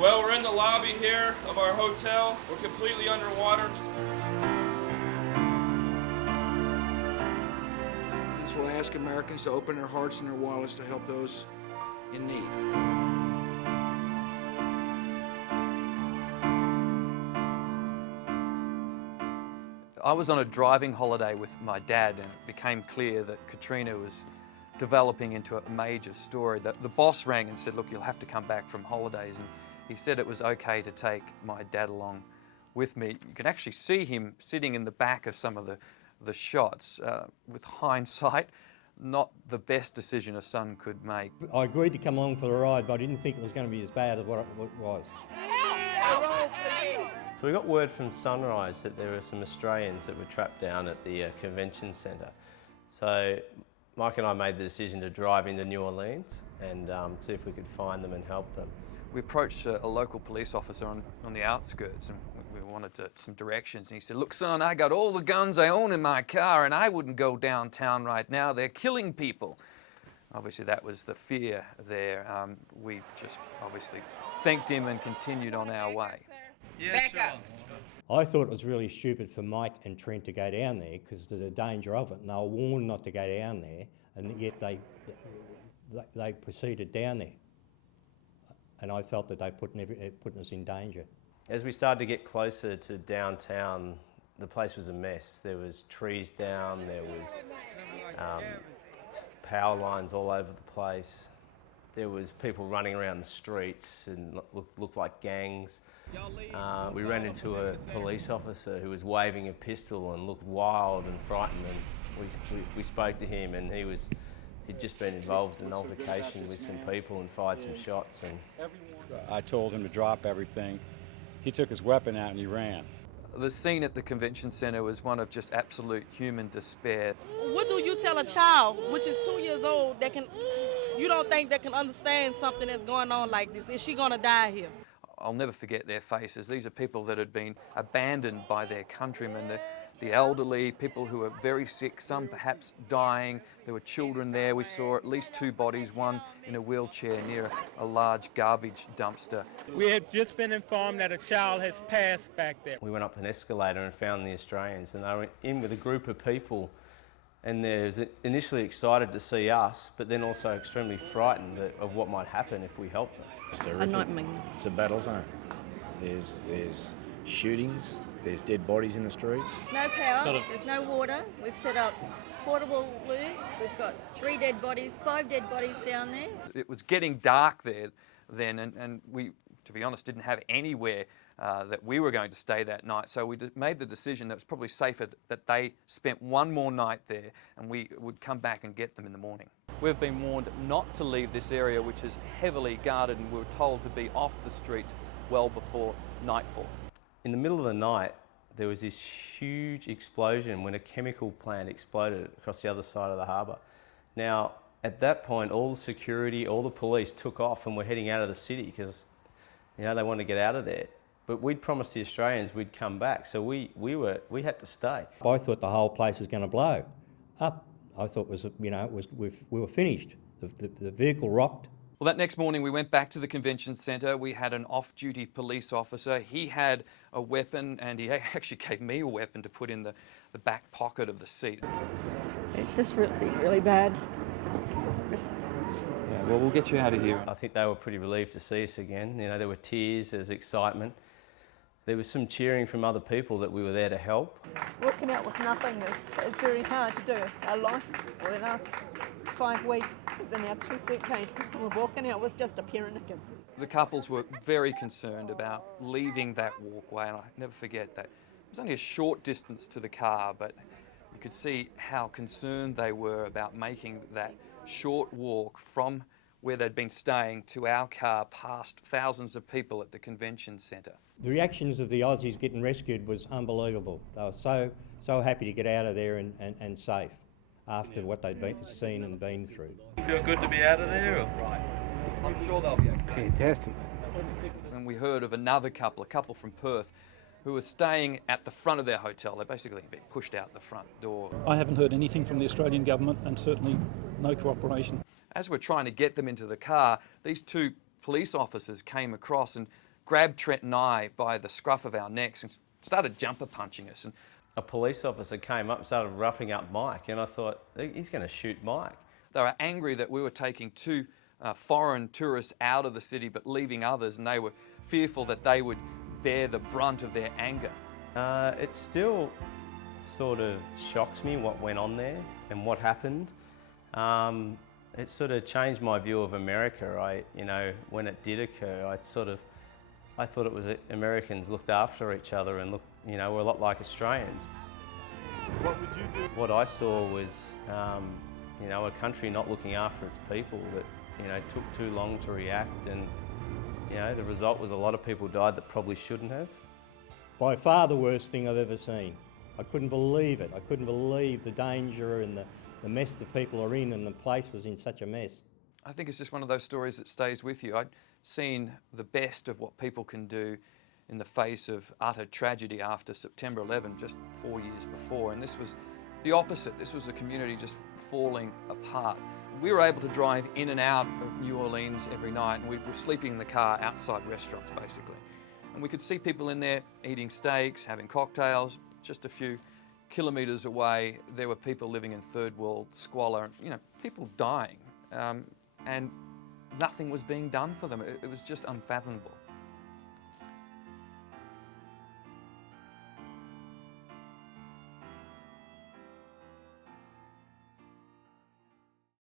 Well, we're in the lobby here of our hotel. We're completely underwater. So I ask Americans to open their hearts and their wallets to help those in need. I was on a driving holiday with my dad, and it became clear that Katrina was developing into a major story. The boss rang and said, look, you'll have to come back from holidays. And he said it was okay to take my dad along with me. You can actually see him sitting in the back of some of the shots. With hindsight, not the best decision a son could make. I agreed to come along for the ride, but I didn't think it was going to be as bad as what it was. So we got word from Sunrise that there were some Australians that were trapped down at the convention centre. So Mike and I made the decision to drive into New Orleans and see if we could find them and help them. We approached a local police officer on the outskirts, and we wanted some directions. And he said, look, son, I got all the guns I own in my car, and I wouldn't go downtown right now. They're killing people. Obviously, that was the fear there. We just obviously thanked him and continued on our way. Back up. I thought it was really stupid for Mike and Trent to go down there because of the danger of it, and they were warned not to go down there, and yet they proceeded down there. And I felt that they putting us in danger. As we started to get closer to downtown, the place was a mess. There was trees down, there was power lines all over the place. There was people running around the streets and looked like gangs. We ran into a police officer who was waving a pistol and looked wild and frightened, and we spoke to him, and he'd just been involved in an altercation with some people and fired some shots. And I told him to drop everything. He took his weapon out and he ran. The scene at the convention centre was one of just absolute human despair. What do you tell a child, which is 2 years old, that you don't think that can understand something that's going on like this? Is she gonna die here? I'll never forget their faces. These are people that had been abandoned by their countrymen, the elderly, people who were very sick, some perhaps dying. There were children there. We saw at least 2 bodies, one in a wheelchair near a large garbage dumpster. We had just been informed that a child has passed back there. we went up an escalator and found the Australians, and they were in with a group of people, and they were initially excited to see us, but then also extremely frightened of what might happen if we helped them. It's horrific. It's a battle zone. There's shootings, there's dead bodies in the street. There's no power, there's no water. We've set up portable loos. We've got 3 dead bodies, 5 dead bodies down there. It was getting dark there then, and we, to be honest, didn't have anywhere that we were going to stay that night. So we made the decision that it was probably safer that they spent one more night there, and we would come back and get them in the morning. We've been warned not to leave this area, which is heavily guarded, and we were told to be off the streets well before nightfall. In the middle of the night, there was this huge explosion when a chemical plant exploded across the other side of the harbour. Now, at that point, all the security, all the police took off and were heading out of the city because, they wanted to get out of there. But we'd promised the Australians we'd come back, so we had to stay. I thought the whole place was going to blow up. I thought we were finished. The vehicle rocked. Well, that next morning we went back to the convention centre. We had an off-duty police officer. He had a weapon, and he actually gave me a weapon to put in the back pocket of the seat. It's just really, really bad. Yeah, well, we'll get you out of here. I think they were pretty relieved to see us again. There were tears, there was excitement. There was some cheering from other people that we were there to help. Walking out with nothing is very hard to do. Our life for the last 5 weeks is in our 2 suitcases, and we're walking out with just a pair of knickers. The couples were very concerned about leaving that walkway, and I never forget that. It was only a short distance to the car, but you could see how concerned they were about making that short walk from where they'd been staying to our car past thousands of people at the convention centre. The reactions of the Aussies getting rescued was unbelievable. They were so happy to get out of there and safe after what they'd seen and been through. You feel good to be out of there? Or? I'm sure they'll be okay. Fantastic. And we heard of another couple, a couple from Perth, who were staying at the front of their hotel. They basically been pushed out the front door. I haven't heard anything from the Australian government, and certainly no cooperation. As we're trying to get them into the car, these 2 police officers came across and grabbed Trent and I by the scruff of our necks and started jumper punching us. And a police officer came up and started roughing up Mike, and I thought, he's going to shoot Mike. they were angry that we were taking two foreign tourists out of the city but leaving others, and they were fearful that they would bear the brunt of their anger. It still sort of shocks me what went on there and what happened. It sort of changed my view of America. When it did occur, I thought it was Americans looked after each other and were a lot like Australians. What would you do? What I saw was, a country not looking after its people that, took too long to react, and, the result was a lot of people died that probably shouldn't have. By far the worst thing I've ever seen. I couldn't believe it. I couldn't believe the danger and the mess the people are in, and the place was in such a mess. I think it's just one of those stories that stays with you. I'd seen the best of what people can do in the face of utter tragedy after September 11, just 4 years before, and this was the opposite. This was a community just falling apart. We were able to drive in and out of New Orleans every night, and we were sleeping in the car outside restaurants, basically. And we could see people in there eating steaks, having cocktails. Just a few kilometres away, there were people living in third world squalor, people dying, and nothing was being done for them. It was just unfathomable.